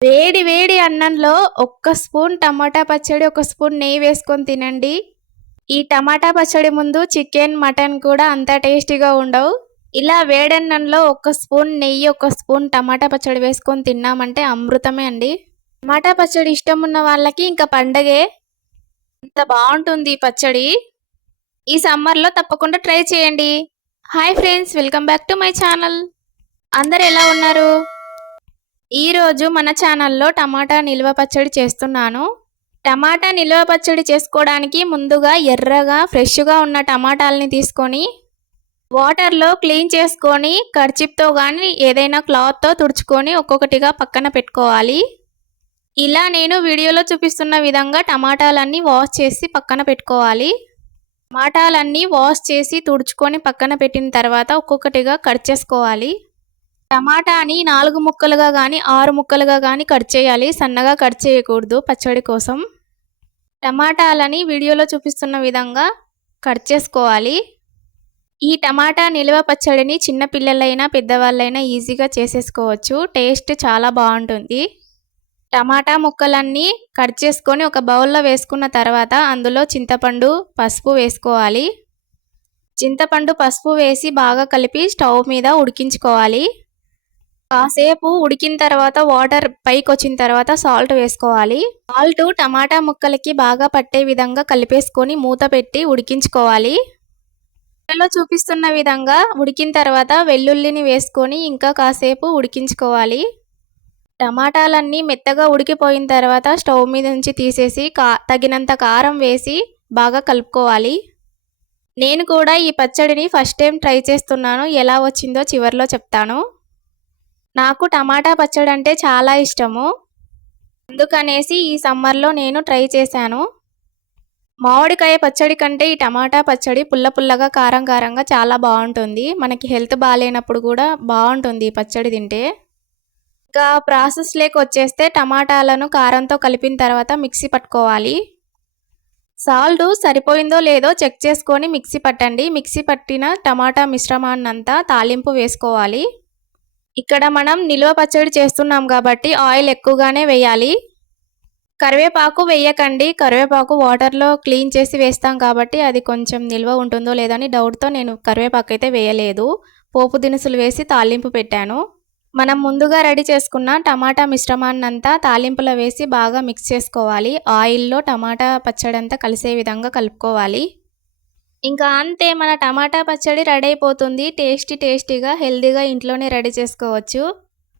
వేడి వేడి అన్నంలో ఒక్క స్పూన్ టమాటా పచ్చడి, ఒక స్పూన్ నెయ్యి వేసుకొని తినండి. ఈ టమాటా పచ్చడి ముందు చికెన్, మటన్ కూడా అంత టేస్టీగా ఉండవు. ఇలా వేడన్నంలో ఒక్క స్పూన్ నెయ్యి, ఒక స్పూన్ టమాటా పచ్చడి వేసుకొని తిన్నామంటే అమృతమే అండి. టమాటా పచ్చడి ఇష్టం ఉన్న వాళ్ళకి ఇంకా పండగే. అంత బాగుంటుంది ఈ పచ్చడి. ఈ సమ్మర్లో తప్పకుండా ట్రై చేయండి. Hi friends, welcome back to my channel. అందరు ఎలా ఉన్నారు? ఈరోజు మన ఛానల్లో టమాటా నిల్వ పచ్చడి చేస్తున్నాను. టమాటా నిల్వ పచ్చడి చేసుకోవడానికి ముందుగా ఎర్రగా ఫ్రెష్గా ఉన్న టమాటాలని తీసుకొని వాటర్లో క్లీన్ చేసుకొని కర్చిప్తో కానీ ఏదైనా క్లాత్తో తుడుచుకొని ఒక్కొక్కటిగా పక్కన పెట్టుకోవాలి. ఇలా నేను వీడియోలో చూపిస్తున్న విధంగా టమాటాలన్నీ వాష్ చేసి పక్కన పెట్టుకోవాలి. టమాటాలన్నీ వాష్ చేసి తుడుచుకొని పక్కన పెట్టిన తర్వాత ఒక్కొక్కటిగా కట్ చేసుకోవాలి. టమాటాని 4 ముక్కలుగా కానీ 6 ముక్కలుగా కానీ కట్ చేయాలి. సన్నగా కట్ చేయకూడదు పచ్చడి కోసం. టమాటాలని వీడియోలో చూపిస్తున్న విధంగా కట్ చేసుకోవాలి. ఈ టమాటా నిల్వ పచ్చడిని చిన్న పిల్లలైనా పెద్దవాళ్ళైనా ఈజీగా చేసేసుకోవచ్చు. టేస్ట్ చాలా బాగుంటుంది. టమాటా ముక్కలన్నీ కట్ చేసుకొని ఒక బౌల్లో వేసుకున్న తర్వాత అందులో చింతపండు, పసుపు వేసుకోవాలి. చింతపండు, పసుపు వేసి బాగా కలిపి స్టవ్ మీద ఉడికించుకోవాలి. కాసేపు ఉడికిన తర్వాత వాటర్ పైకి వచ్చిన తర్వాత సాల్ట్ వేసుకోవాలి. సాల్ట్ టమాటా ముక్కలకి బాగా పట్టే విధంగా కలిపేసుకొని మూత పెట్టి ఉడికించుకోవాలి. వీడియోలో చూపిస్తున్న విధంగా ఉడికిన తర్వాత వెల్లుల్లిని వేసుకొని ఇంకా కాసేపు ఉడికించుకోవాలి. టమాటాలన్నీ మెత్తగా ఉడికిపోయిన తర్వాత స్టవ్ మీద నుంచి తీసేసి తగినంత కారం వేసి బాగా కలుపుకోవాలి. నేను కూడా ఈ పచ్చడిని ఫస్ట్ టైం ట్రై చేస్తున్నాను. ఎలా వచ్చిందో చివర్లో చెప్తాను. నాకు టమాటా పచ్చడి అంటే చాలా ఇష్టము. అందుకనేసి ఈ సమ్మర్లో నేను ట్రై చేశాను. మామిడికాయ పచ్చడి కంటే ఈ టమాటా పచ్చడి పుల్ల పుల్లగా కారం కారంగా చాలా బాగుంటుంది. మనకి హెల్త్ బాగాలేనప్పుడు కూడా బాగుంటుంది ఈ పచ్చడి తింటే. ఇంకా ప్రాసెస్లోకి వచ్చేస్తే టమాటాలను కారంతో కలిపిన తర్వాత మిక్సీ పట్టుకోవాలి. సాల్ట్ సరిపోయిందో లేదో చెక్ చేసుకొని మిక్సీ పట్టండి. మిక్సీ పట్టిన టమాటా మిశ్రమాన్నంతా తాలింపు వేసుకోవాలి. ఇక్కడ మనం నిల్వ పచ్చడి చేస్తున్నాం కాబట్టి ఆయిల్ ఎక్కువగానే వేయాలి. కరివేపాకు వేయకండి. కరివేపాకు వాటర్లో క్లీన్ చేసి వేస్తాం కాబట్టి అది కొంచెం నిల్వ ఉంటుందో లేదని డౌట్తో నేను కరివేపాకు అయితే వేయలేదు. పోపు దినుసులు వేసి తాలింపు పెట్టాను. మనం ముందుగా రెడీ చేసుకున్న టమాటా మిశ్రమాన్నంతా తాలింపులో వేసి బాగా మిక్స్ చేసుకోవాలి. ఆయిల్లో టమాటా పచ్చడి అంతా కలిసే విధంగా కలుపుకోవాలి. ఇంకా అంతే, మన టమాటా పచ్చడి రెడీ అయిపోతుంది. టేస్టీగా హెల్దీగా ఇంట్లోనే రెడీ చేసుకోవచ్చు.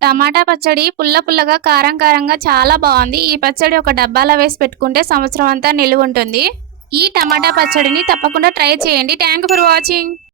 టమాటా పచ్చడి పుల్ల పుల్లగా కారం కారంగా చాలా బాగుంది. ఈ పచ్చడి ఒక డబ్బాలో వేసి పెట్టుకుంటే సంవత్సరం అంతా నిలువ ఉంటుంది. ఈ టమాటా పచ్చడిని తప్పకుండా ట్రై చేయండి. Thank you for watching.